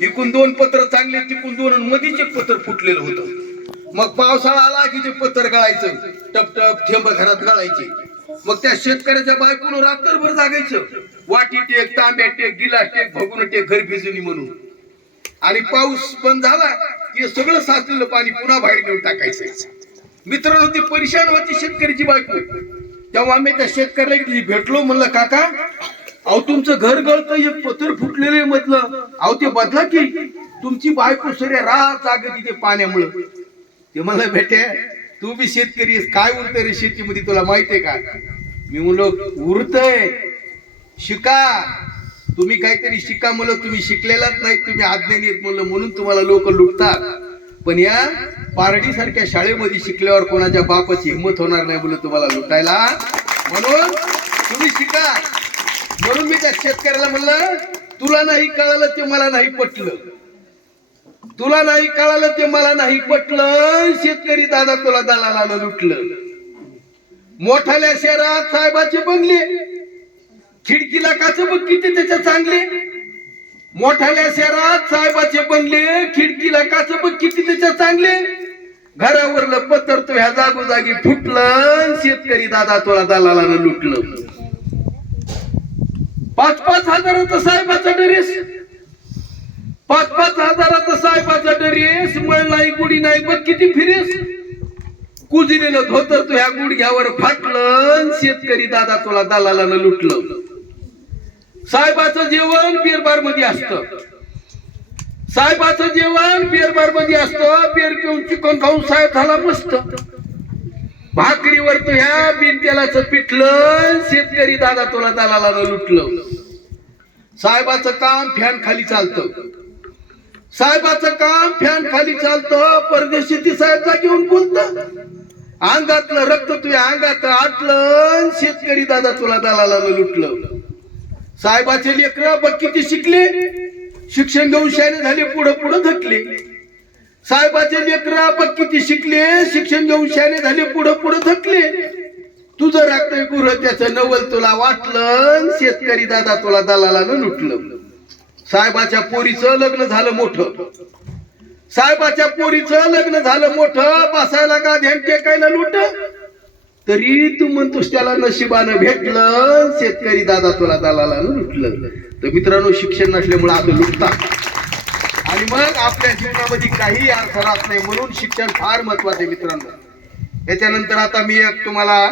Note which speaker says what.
Speaker 1: इकून दोन पत्र चांगले तिकून दोन आणि मधीच एक पत्र फुटलेलं होतं. मग पावसाळा आला की ते पत्र गळायचं. टप टप थेंब घरात गळायचे. मग त्या शेतकऱ्याच्या बायकोनं रात्रभर जागायचं. वाटी टेक तांब्या टेक गिलास टेक भगून टेक घर भिजूनी म्हणून. आणि पाऊस बंद झाला की हे सगळं साचलेलं पाणी पुन्हा बाहेर घेऊन टाकायचं. मित्रांनो ती परेशान होती शेतकऱ्याची बायको. तेव्हा आम्ही त्या शेतकऱ्याला भेटलो म्हणलं काका अहो तुमचं घर गळतं एक पत्र फुटलेलं म्हटलं अहो ते बदला की तुमची बायको सरे रात जाग तिथे पाण्यामुळं. ते मला भेटे तू बी शेतकरी काय उरत रे शेतीमध्ये तुला माहितीये का? मी म्हणलो उरतय. शिका. तुम्ही काहीतरी शिका म्हणलं तुम्ही शिकलेलाच नाही तुम्ही आज्ञा आहेत म्हणलं म्हणून तुम्हाला लोक लुटतात. पण या पारडी सारख्या शाळेमध्ये शिकल्यावर कोणाच्या बापाची हिंमत होणार नाही म्हणलं तुम्हाला लुटायला. म्हणून तुम्ही शिका. म्हणून मी त्या शेतकऱ्याला म्हणलं तुला नाही कळालं ते मला नाही पटलं. तुला नाही कळालं ते मला नाही पटलं. शेतकरी दादा तुला दलालानं लुटलं. मोठाल्या शहरात साहेबाचे बंगले. खिडकीला काच बघ किती त्याच्या चांगले? मोठाल्या शहरात साहेबाचे बंगले खिडकीला काच बघ किती त्याच्या चांगले? घरावरलं पत्र तो ह्या जागोजागी फुटलं शेतकरी दादा तुला दलालानं लुटलं. पाच पाच हजाराचा साहेबाचा ड्रेस पाच पाच हजाराचा साहेबाचा ड्रेस मळ नाही गुढी नाही पण किती फिरेस. कुजलेलं धोतर तू ह्या गुडघ्यावर फाटलं शेतकरी दादा तुला दलालानं लुटलं. साहेबाचं जेवण बिअरबारमध्ये असतं. साहेबाचं जेवण बिअरबारमध्ये असतं. बिअर पिऊन चिकन खाऊन साहेब झाला मस्त. भाकरीवर तू ह्या बिन पिटलं शेतकरी दादा तुला दलालानं लुटलं. साहेबाचं काम फॅन खाली चालतं. साहेबाचं काम फॅन खाली चालतं परदेशी ती साहेबचा घेऊन बोलत. अंगातलं रक्त तुझ्या अंगात आटलं शेतकरी दादा तुला दलालानं लुटलं. साहेबाचे लेकर बघ किती शिकले. शिक्षण घेऊन शाने झाले पुढं पुढं धकले. साहेबाचे लेकर आपण किती शिकले शिक्षण घेऊन शाने झाले पुढं पुढं थकले. तुझं राखतंय गुरु त्याचं नवल तुला वाटलं शेतकरी दादा तुला दलालानं लुटलं. साहेबाच्या पोरीचं लग्न झालं मोठं. साहेबाच्या पोरीचं लग्न झालं मोठं बसायला का ध्यान टेकायला लुट. तरी तू म्हणतोस त्याला नशिबानं भेटलं शेतकरी दादा तुला दलालानं लुटलं. तर मित्रांनो शिक्षण नसल्यामुळे आता लुटता. आणि मग आपल्या जीवनामध्ये काही अर्थ राहत नाही म्हणून शिक्षण फार महत्त्वाचे मित्रांनो. याच्यानंतर आता मी एक तुम्हाला